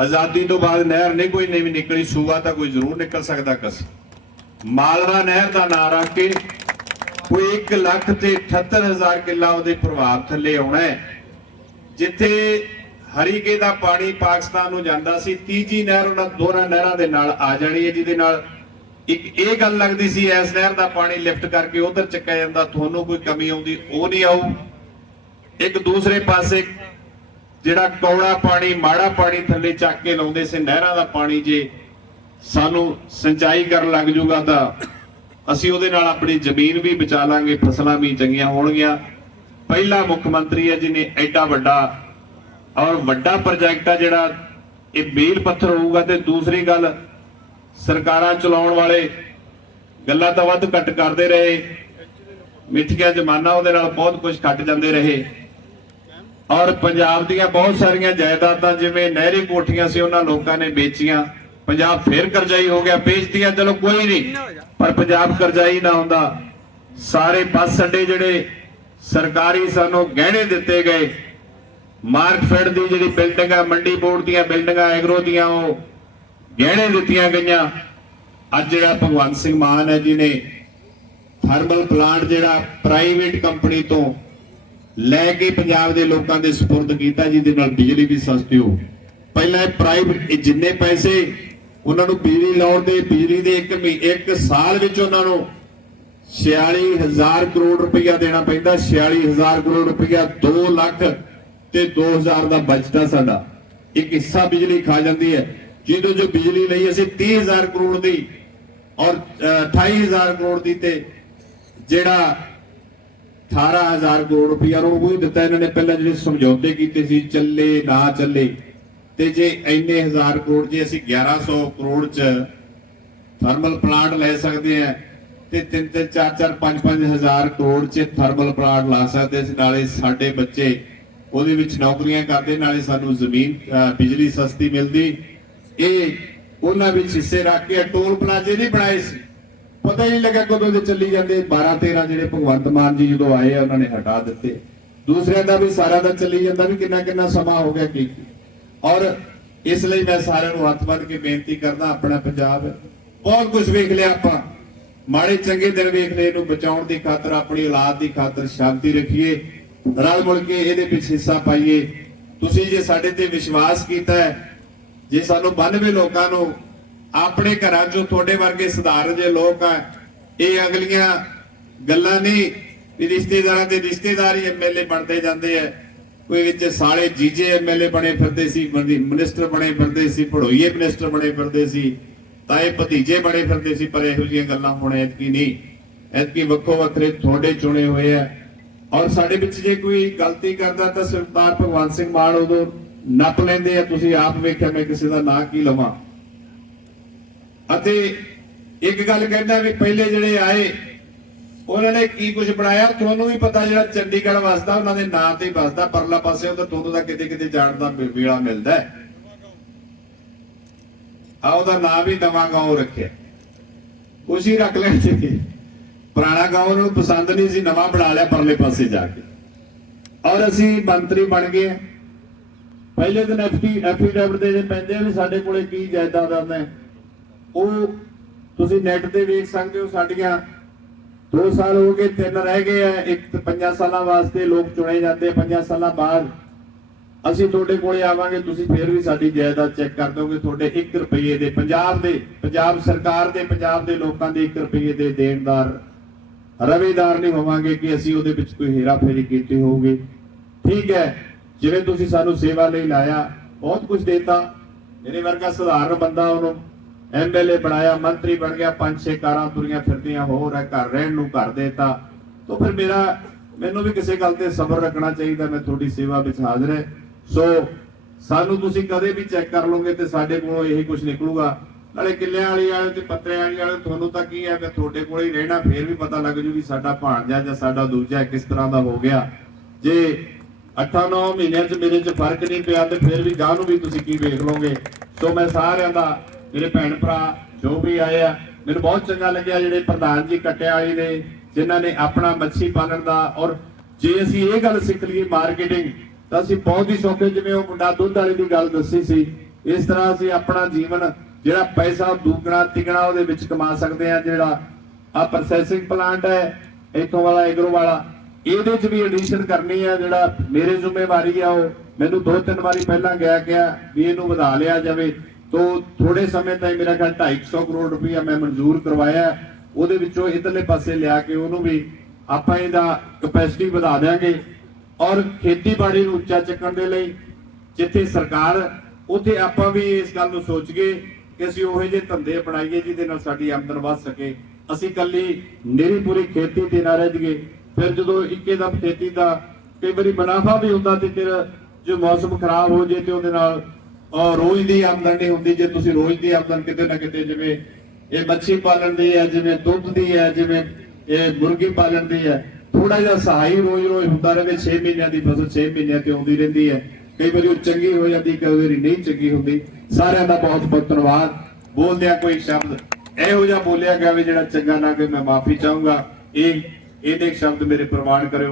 ਆਜ਼ਾਦੀ ਤੋਂ ਬਾਅਦ ਨਹਿਰ ਨਹੀਂ, ਕੋਈ ਨਹੀਂ ਨਿਕਲੀ, ਸੂਆ ਤਾਂ ਕੋਈ ਜ਼ਰੂਰ ਨਿਕਲ ਸਕਦਾ ਕਸ। ਮਾਲਵਾ ਨਹਿਰ ਦਾ ਨਾਂ ਰੱਖ ਕੇ ਕੋਈ 1 ਲੱਖ ਤੇ 78000 ਕਿੱਲਾ ਉਹਦੇ ਪ੍ਰਭਾਵ ਥੱਲੇ ਆਉਣਾ ਹੈ। ਜਿੱਥੇ ਹਰੀਕੇ ਦਾ ਪਾਣੀ ਪਾਕਿਸਤਾਨ ਨੂੰ ਜਾਂਦਾ ਸੀ, ਤੀਜੀ ਨਹਿਰ ਉਹਨਾਂ ਦੋਨਾਂ ਨਹਿਰਾਂ ਦੇ ਨਾਲ ਆ ਜਾਣੀ ਹੈ, ਜਿਹਦੇ ਨਾਲ ਇੱਕ ਇਹ ਗੱਲ ਲੱਗਦੀ ਸੀ, ਇਸ ਨਹਿਰ ਦਾ ਪਾਣੀ ਲਿਫਟ ਕਰਕੇ ਉਧਰ ਚੱਕਿਆ ਜਾਂਦਾ, ਤੁਹਾਨੂੰ ਕੋਈ ਕਮੀ ਆਉਂਦੀ, ਉਹ ਨਹੀਂ ਆਊ। ਇੱਕ ਦੂਸਰੇ ਪਾਸੇ ਜਿਹੜਾ ਕੌੜਾ ਪਾਣੀ, ਮਾੜਾ ਪਾਣੀ ਥੱਲੇ ਚੱਕ ਕੇ ਲਾਉਂਦੇ ਸੀ, ਨਹਿਰਾਂ ਦਾ ਪਾਣੀ ਜੇ ਸਾਨੂੰ ਸਿੰਚਾਈ ਕਰਨ ਲੱਗ ਜੂਗਾ ਤਾਂ ਅਸੀਂ ਉਹਦੇ ਨਾਲ ਆਪਣੀ ਜ਼ਮੀਨ ਵੀ ਬਚਾ ਲਾਂਗੇ, ਫਸਲਾਂ ਵੀ ਚੰਗੀਆਂ ਹੋਣਗੀਆਂ। ਪਹਿਲਾ ਮੁੱਖ ਮੰਤਰੀ ਹੈ ਜਿਹਨੇ ਐਡਾ ਵੱਡਾ ਔਰ ਵੱਡਾ ਪ੍ਰੋਜੈਕਟ ਆ ਜਿਹੜਾ ਇਹ ਬੇਲ ਪੱਥਰ ਹੋਊਗਾ ਤੇ ਦੂਸਰੀ ਗੱਲ, ਸਰਕਾਰਾਂ ਚਲਾਉਣ ਵਾਲੇ ਗੱਲਾਂ ਤਾਂ ਵੱਧ ਘੱਟ ਕਰਦੇ ਰਹੇ। ਮਿੱਠੀਆਂ ਜ਼ਮਾਨਾ ਉਹਦੇ ਨਾਲ ਬਹੁਤ ਕੁਝ ਘਟ ਜਾਂਦੇ ਰਹੇ। ਔਰ ਪੰਜਾਬ ਦੀਆਂ ਬਹੁਤ ਸਾਰੀਆਂ ਜਾਇਦਾਦਾਂ ਜਿਵੇਂ ਨਹਿਰੀ ਕੋਠੀਆਂ ਸੀ, ਉਹਨਾਂ ਲੋਕਾਂ ਨੇ ਵੇਚੀਆਂ। ਪੰਜਾਬ ਫੇਰ ਕਰਜ਼ਾਈ ਹੋ ਗਿਆ, ਵੇਚਦੀਆਂ ਚਲੋ ਕੋਈ ਨਹੀਂ, ਪਰ ਪੰਜਾਬ ਕਰਜ਼ਾਈ ਨਾ ਹੁੰਦਾ। ਸਾਰੇ ਬੱਸ ਅੱਡੇ ਜਿਹੜੇ ਸਰਕਾਰੀ ਸਾਨੂੰ ਗਹਿਣੇ ਦਿੱਤੇ ਗਏ। ਮਾਰਕਫੈਡ ਦੀ ਜਿਹੜੀ ਬਿਲਡਿੰਗ ਆ, ਮੰਡੀ ਬੋਰਡ ਦੀਆਂ ਬਿਲਡਿੰਗਾਂ, ਐਗਰੋ ਦੀਆਂ, ਉਹ ਗਹਿਣੇ ਦਿੱਤੀਆਂ ਗਈਆਂ। ਅੱਜ ਜਿਹੜਾ ਭਗਵੰਤ ਸਿੰਘ ਮਾਨ ਹੈ ਜੀ ਨੇ ਥਰਮਲ ਪਲਾਂਟ ਜਿਹੜਾ ਪ੍ਰਾਈਵੇਟ ਕੰਪਨੀ ਤੋਂ ਲੈ ਕੇ ਪੰਜਾਬ ਦੇ ਲੋਕਾਂ ਦੇ ਸਪੁਰਦ ਕੀਤਾ ਜਿਹਦੇ ਨਾਲ ਬਿਜਲੀ ਵੀ ਸਸਤੀ ਹੋ ਪਹਿਲਾਂ ਇਹ ਪ੍ਰਾਈਵੇਟ ਜਿੰਨੇ ਪੈਸੇ ਉਹਨਾਂ ਨੂੰ ਬਿਜਲੀ ਲਾਉਣ ਦੇ ਬਿਜਲੀ ਦੇ ਇੱਕ ਮਹੀ- ਇੱਕ ਸਾਲ ਵਿੱਚ ਉਹਨਾਂ ਨੂੰ 46000 ਕਰੋੜ ਰੁਪਇਆ ਦੇਣਾ ਪੈਂਦਾ। 46000 ਕਰੋੜ ਰੁਪਇਆ 2 ਲੱਖ ਤੇ 2000 ਦਾ ਬਚਤ ਆ ਸਾਡਾ। ਇੱਕ ਹਿੱਸਾ ਬਿਜਲੀ ਖਾ ਜਾਂਦੀ ਹੈ। ਜਿਹਦੇ ਜੋ ਬਿਜਲੀ ਲਈ ਅਸੀਂ 30000 ਕਰੋੜ ਦੀ ਔਰ ਅਹ, 28000 ਕਰੋੜ ਦੀ ਤੇ ਜਿਹੜਾ 18000 ਕਰੋੜ ਰੁਪਇਆ ਉਹ ਵੀ ਦਿੱਤਾ ਇਹਨਾਂ ਨੇ, ਪਹਿਲਾਂ ਜਿਹੜੇ ਸਮਝੌਤੇ ਕੀਤੇ ਸੀ, ਚੱਲੇ, ਨਾ ਚੱਲੇ। ਤੇ ਜੇ ਇੰਨੇ ਹਜ਼ਾਰ ਕਰੋੜ, ਜੇ ਅਸੀਂ 1100 ਕਰੋੜ ਚ ਥਰਮਲ ਪਲਾਂਟ ਲੈ ਸਕਦੇ ਆ ਤੇ 3 3 4 4 5 5 ਹਜ਼ਾਰ ਕਰੋੜ ਚ ਥਰਮਲ ਪਲਾਂਟ ਲਾ ਸਕਦੇ ਸੀ ਨਾਲੇ ਸਾਡੇ ਬੱਚੇ ਉਹਦੇ ਵਿੱਚ ਨੌਕਰੀਆਂ ਕਰਦੇ, ਨਾਲੇ ਸਾਨੂੰ ਜ਼ਮੀਨ ਬਿਜਲੀ ਸਸਤੀ ਮਿਲਦੀ। ਇਹ ਉਹਨਾਂ ਵਿੱਚ ਹਿੱਸੇ ਰੱਖ ਕੇ ਟੋਲ ਪਲਾਜ਼ੇ ਨਹੀਂ ਬਣਾਏ ਸੀ। ਪਤਾ ਹੀ ਨਹੀਂ ਲੱਗਾ ਕਦੋਂ ਦੇ ਚੱਲੀ ਜਾਂਦੇ। 12 13 ਜਿਹੜੇ ਭਗਵੰਤ ਮਾਨ ਜੀ ਜਦੋਂ ਆਏ ਆ, ਉਹਨਾਂ ਨੇ ਹਟਾ ਦਿੱਤੇ। ਦੂਸਰਿਆਂ ਦਾ ਵੀ ਸਾਰਾ ਦਾ ਚੱਲੀ ਜਾਂਦਾ ਵੀ ਕਿੰਨਾ ਕਿੰਨਾ ਸਮਾਂ ਹੋ ਗਿਆ, ਕੀ ਔਰ ਇਸ ਲਈ ਮੈਂ ਸਾਰਿਆਂ ਨੂੰ ਹੱਥ ਬੰਨ੍ਹ ਕੇ ਬੇਨਤੀ ਕਰਦਾ, ਆਪਣਾ ਪੰਜਾਬ ਬਹੁਤ ਕੁਝ ਵੇਖ ਲਿਆ ਆਪਾਂ। ਮਾੜੇ ਚੰਗੇ ਦਿਨ ਵੇਖ ਲਏ, ਇਹਨੂੰ ਬਚਾਉਣ ਦੀ ਖਾਤਰ, ਆਪਣੀ ਔਲਾਦ ਦੀ ਖਾਤਰ ਸ਼ਾਂਤੀ ਰੱਖੀਏ। ਰਲ ਮਿਲ ਕੇ ਇਹਦੇ ਵਿੱਚ ਹਿੱਸਾ ਪਾਈਏ। ਤੁਸੀਂ ਜੇ ਸਾਡੇ ਤੇ ਵਿਸ਼ਵਾਸ ਕੀਤਾ ਹੈ, ਜੇ ਸਾਨੂੰ 92 ਲੋਕਾਂ ਨੂੰ ਆਪਣੇ ਘਰਾਂ ਚੋਂ ਤੁਹਾਡੇ ਵਰਗੇ ਸਧਾਰਨ ਜੇ ਲੋਕ ਆ, ਇਹ ਅਗਲੀਆਂ ਗੱਲਾਂ ਨਹੀਂ ਵੀ ਰਿਸ਼ਤੇਦਾਰਾਂ ਦੇ ਰਿਸ਼ਤੇਦਾਰ ਹੀ ਐਮਐਲਏ ਬਣਦੇ ਜਾਂਦੇ ਆ। ਕੋਈ ਵਿੱਚ ਸਾਲੇ ਜੀਜੇ ਐਮਐਲਏ ਬਣੇ ਫਿਰਦੇ ਸੀ, ਮਨੀ- ਮਿਨਿਸਟਰ ਬਣੇ ਫਿਰਦੇ ਸੀ ਪੜੋਈਏ ਮਿਨਿਸਟਰ ਬਣੇ ਫਿਰਦੇ ਸੀ, ਤਾਏ ਭਤੀਜੇ ਬਣੇ ਫਿਰਦੇ ਸੀ, ਪਰ ਇਹੋ ਜਿਹੀਆਂ ਗੱਲਾਂ ਹੁਣ ਐਤਕੀ ਨਹੀਂ। ਐਤਕੀ ਵੱਖੋ ਵੱਖਰੇ ਤੁਹਾਡੇ ਚੁਣੇ ਹੋਏ ਆ। ਔਰ ਸਾਡੇ ਵਿੱਚ ਜੇ ਕੋਈ ਗਲਤੀ ਕਰਦਾ ਤਾਂ ਸਰਦਾਰ ਭਗਵੰਤ ਸਿੰਘ ਮਾਨ ਉਦੋਂ ਨੱਪ ਲੈਂਦੇ ਆ। ਤੁਸੀਂ ਆਪ ਵੇਖਿਆ ਮੈਂ ਕਿਸੇ ਦਾ ਨਾਂ ਕੀ ਲਵਾਂ। ਅਤੇ ਇੱਕ ਗੱਲ ਕਹਿੰਦਾ ਵੀ ਪਹਿਲੇ ਜਿਹੜੇ ਆਏ, ਉਹਨਾਂ ਨੇ ਕੀ ਕੁਝ ਬਣਾਇਆ? ਤੁਹਾਨੂੰ ਵੀ ਪਤਾ ਜਿਹੜਾ ਚੰਡੀਗੜ੍ਹ ਵਸਦਾ, ਉਹਨਾਂ ਦੇ ਨਾਂ ਤੇ ਹੀ ਵਸਦਾ, ਪਰਲਾ ਪਾਸੇ ਉਧਰ ਤੁਹਾਨੂੰ ਦਾ ਕਿਤੇ ਕਿਤੇ ਜਾਣ ਦਾ ਵੇਲਾ ਮਿਲਦਾ ਹੈ। ਆ ਉਹਦਾ ਨਾਂ ਵੀ ਨਵਾਂ ਗਾਉਂ ਰੱਖਿਆ। ਕੁਛ ਹੀ ਰੱਖ ਲੈਣ ਸੀ ਪੁਰਾਣਾ ਗਾਉਂ ਨੂੰ ਪਸੰਦ ਨਹੀਂ ਸੀ, ਨਵਾਂ ਬਣਾ ਲਿਆ ਪਰਲੇ ਪਾਸੇ ਜਾ ਕੇ। ਔਰ ਅਸੀਂ ਮੰਤਰੀ ਬਣ ਗਏ ਪਹਿਲੇ ਦਿਨ ਐਫਟੀ ਐਫੀਡੇਵਿਟ ਦੇ ਪੈਂਦੇ ਆ ਵੀ ਸਾਡੇ ਕੋਲੇ ਕੀ ਜਾਇਦਾਦਾਂ ਨੇ ਉਹ ਤੁਸੀਂ ਨੈਟ ਤੇ ਵੇਖ ਸਕਦੇ ਹੋ ਸਾਡੀਆਂ 2 ਸਾਲ ਹੋ ਗਏ ਤਿੰਨ ਰਹਿ ਗਏ ਆ ਇੱਕ ਤੇ ਪੰਜਾਂ ਸਾਲਾਂ ਵਾਸਤੇ ਲੋਕ ਚੁਣੇ ਜਾਂਦੇ ਆ, ਪੰਜਾਂ ਸਾਲਾਂ ਬਾਅਦ ਅਸੀਂ ਤੁਹਾਡੇ ਕੋਲੇ ਆਵਾਂਗੇ ਤੁਸੀਂ ਫੇਰ ਵੀ ਸਾਡੀ ਜਾਇਦਾਦ ਚੈੱਕ ਕਰ ਦੋਗੇ ਤੁਹਾਡੇ 1 ਰੁਪਏ ਦੇ ਪੰਜਾਬ ਦੇ ਪੰਜਾਬ ਸਰਕਾਰ ਦੇ ਪੰਜਾਬ ਦੇ ਲੋਕਾਂ ਦੇ 1 ਰੁਪਏ ਦੇ ਦੇਣਦਾਰ ਰਵੇਦਾਰ ਨਹੀਂ ਹੋਵਾਂਗੇ ਕਿ ਅਸੀਂ ਉਹਦੇ ਵਿੱਚ ਕੋਈ ਹੇਰਾਫੇਰੀ ਕੀਤੀ ਹੋਊਗੀ। ਠੀਕ ਹੈ ਜਿਵੇਂ ਤੁਸੀਂ ਸਾਨੂੰ ਸੇਵਾ ਲਈ ਲਾਇਆ ਬਹੁਤ ਕੁਝ ਦਿੱਤਾ। ਮੇਰੇ ਵਰਗਾ ਸਧਾਰਨ ਬੰਦਾ ਉਹਨੂੰ ਐਮਐਲਏ ਬਣਾਇਆ, ਮੰਤਰੀ ਬਣ ਗਿਆ, ਪੰਜ ਛੇ ਕਾਰਾਂ ਤੁਰੀਆਂ ਫਿਰਦੀਆਂ, ਹੋਰ ਹੈ, ਘਰ ਰਹਿਣ ਨੂੰ ਘਰ ਦੇਤਾ। ਤਾਂ ਫਿਰ ਮੇਰਾ, ਮੈਨੂੰ ਵੀ ਕਿਸੇ ਗੱਲ ਤੇ ਸਬਰ ਰੱਖਣਾ ਚਾਹੀਦਾ, ਮੈਂ ਤੁਹਾਡੀ ਸੇਵਾ ਵਿੱਚ ਹਾਜ਼ਰ ਹੈ। ਸੋ ਸਾਨੂੰ ਤੁਸੀਂ ਕਦੇ ਵੀ ਚੈੱਕ ਕਰ ਲਓਗੇ ਤੇ ਸਾਡੇ ਕੋਲੋਂ ਇਹੀ ਕੁਝ ਨਿਕਲੂਗਾ। ਨਾਲੇ ਕਿੱਲਿਆਂ ਵਾਲੀ ਵਾਲੇ ਤੇ ਪੱਤਰੇ ਵਾਲੀ ਵਾਲੇ, ਤੁਹਾਨੂੰ ਤਾਂ ਕੀ ਹੈ ਕਿ ਤੁਹਾਡੇ ਕੋਲ ਹੀ ਰਹਿਣਾ, ਫੇਰ ਵੀ ਪਤਾ ਲੱਗ ਜੂ ਵੀ ਸਾਡਾ ਭਾਣਜਾ ਜਾਂ ਸਾਡਾ ਦੂਜਾ ਕਿਸ ਤਰ੍ਹਾਂ ਦਾ ਹੋ ਗਿਆ। ਜੇ 8-9 ਮਹੀਨਿਆਂ ਚ ਮੇਰੇ ਚ ਫ਼ਰਕ ਨਹੀਂ ਪਿਆ, ਤੇ ਫਿਰ ਵੀ ਗਾਂ ਨੂੰ ਵੀ ਤੁਸੀਂ ਕੀ ਵੇਖ ਲਓਗੇ। ਸੋ ਮੈਂ ਸਾਰਿਆਂ ਦਾ ਮੇਰੇ ਭੈਣ ਭਰਾ ਜੋ ਵੀ ਆਏ ਆ, ਮੈਨੂੰ ਬਹੁਤ ਚੰਗਾ ਲੱਗਿਆ ਜਿਹੜੇ ਪ੍ਰਧਾਨ ਜੀ ਕੱਟਿਆ ਵਾਲੀ ਨੇ, ਜਿਨ੍ਹਾਂ ਨੇ ਆਪਣਾ ਮੱਛੀ ਪਾਲਣ ਦਾ ਔਰ ਜੇ ਅਸੀਂ ਇਹ ਗੱਲ ਸਿੱਖ ਲਈਏ ਮਾਰਕੀਟਿੰਗ, ਤਾਂ ਅਸੀਂ ਬਹੁਤ ਹੀ ਸੌਖੇ, ਜਿਵੇਂ ਉਹ ਮੁੰਡਾ ਦੁੱਧ ਵਾਲੀ ਦੀ ਗੱਲ ਦੱਸੀ ਸੀ, ਇਸ ਤਰ੍ਹਾਂ ਅਸੀਂ ਆਪਣਾ ਜੀਵਨ ਜਿਹੜਾ ਪੈਸਾ, ਦੁੱਗਣਾ, ਤਿਗਣਾ ਉਹਦੇ ਵਿੱਚ ਕਮਾ ਸਕਦੇ ਆ ਜਿਹੜਾ ਆ ਪ੍ਰੋਸੈਸਿੰਗ ਪਲਾਂਟ ਹੈ, ਇਥੋਂ ਵਾਲਾ ਐਗਰੋ ਵਾਲਾ, ਇਹਦੇ 'ਚ ਵੀ ਐਡੀਸ਼ਨ ਕਰਨੀ ਆ, ਜਿਹੜਾ ਮੇਰੇ ਜ਼ਿੰਮੇਵਾਰੀ ਆ ਉਹ, ਮੈਨੂੰ ਦੋ ਤਿੰਨ ਵਾਰੀ ਪਹਿਲਾਂ ਗਿਆ ਗਿਆ ਵੀ ਇਹਨੂੰ ਵਧਾ ਲਿਆ ਜਾਵੇ। ਤੋ ਥੋੜੇ ਸਮੇਂ ਤਾਈਂ ਮੇਰਾ ਖਿਆਲ 250 ਕਰੋੜ ਰੁਪਇਆ ਮੈਂ ਮਨਜ਼ੂਰ ਕਰਵਾਇਆ ਉਹਦੇ ਵਿੱਚੋਂ ਇਧਰਲੇ ਪਾਸੇ ਲਿਆ ਕੇ ਉਹਨੂੰ ਵੀ ਆਪਾਂ ਇਹਦਾ ਕਪੈਸਿਟੀ ਵਧਾ ਦਿਆਂਗੇ। ਔਰ ਖੇਤੀਬਾੜੀ ਨੂੰ ਉੱਚਾ ਚੱਕਣ ਦੇ ਲਈ ਜਿੱਥੇ ਸਰਕਾਰ, ਉੱਥੇ ਆਪਾਂ ਵੀ ਇਸ ਗੱਲ ਨੂੰ ਸੋਚ ਗਏ ਕਿ ਅਸੀਂ ਉਹੋ ਜਿਹੇ ਧੰਦੇ ਅਪਣਾਈਏ ਜਿਹਦੇ ਨਾਲ ਸਾਡੀ ਆਮਦਨ ਵੱਧ ਸਕੇ। ਅਸੀਂ ਕੱਲੀ ਨੇਰੀ ਪੂਰੀ ਖੇਤੀ ਤੇ ਨਾ ਰਹਿ ਜਾਈਏ। ਫਿਰ ਜਦੋਂ ਇੱਕੇ ਦਾ ਖੇਤੀ ਦਾ ਕਈ ਵਾਰੀ ਮੁਨਾਫਾ ਵੀ ਹੁੰਦਾ ਤੇ ਫਿਰ ਜੋ ਮੌਸਮ ਖਰਾਬ ਹੋ ਜੇ ਤੇ ਉਹਦੇ ਨਾਲ ਰੋਜ਼ ਦੀ ਆਮਦਨ ਨਹੀਂ ਹੁੰਦੀ ਜੇ ਤੁਸੀਂ ਰੋਜ਼ ਦੀ ਆਮਦਨ ਕਿਤੇ ਨਾ ਕਿਤੇ ਜਿਵੇਂ ਇਹ ਮੱਛੀ ਪਾਲਣ ਦੀ ਹੈ, ਜਿਵੇਂ ਦੁੱਧ ਦੀ ਹੈ, ਜਿਵੇਂ ਇਹ ਮੁਰਗੀ ਪਾਲਣ ਦੀ ਹੈ ਥੋੜਾ ਜਿਹਾ ਸਹਾਈ ਰੋਜ਼ ਰੋਜ਼ ਹੁੰਦਾ ਰਹੇ 6 ਮਹੀਨਿਆਂ ਦੀ ਫਸਲ 6 ਮਹੀਨਿਆਂ ਤੇ ਆਉਂਦੀ ਰਹਿੰਦੀ ਹੈ। ਕਈ ਵਾਰੀ ਉਹ ਚੰਗੀ ਹੋ ਜਾਂਦੀ, ਕਈ ਵਾਰੀ ਨਹੀਂ ਚੰਗੀ ਹੁੰਦੀ। ਸਾਰਿਆਂ ਦਾ ਬਹੁਤ ਬਹੁਤ ਧੰਨਵਾਦ। ਬੋਲਦਿਆਂ ਕੋਈ ਸ਼ਬਦ ਇਹੋ ਜਿਹਾ ਬੋਲਿਆ ਗਿਆ ਵੀ ਜਿਹੜਾ ਚੰਗਾ ਨਾ ਕਿ ਮੈਂ ਮਾਫੀ ਚਾਹੂੰਗਾ। ਇਹ ਇਹਦੇ ਸ਼ਬਦ ਮੇਰੇ ਪ੍ਰਮਾਣ ਕਰਿਓ।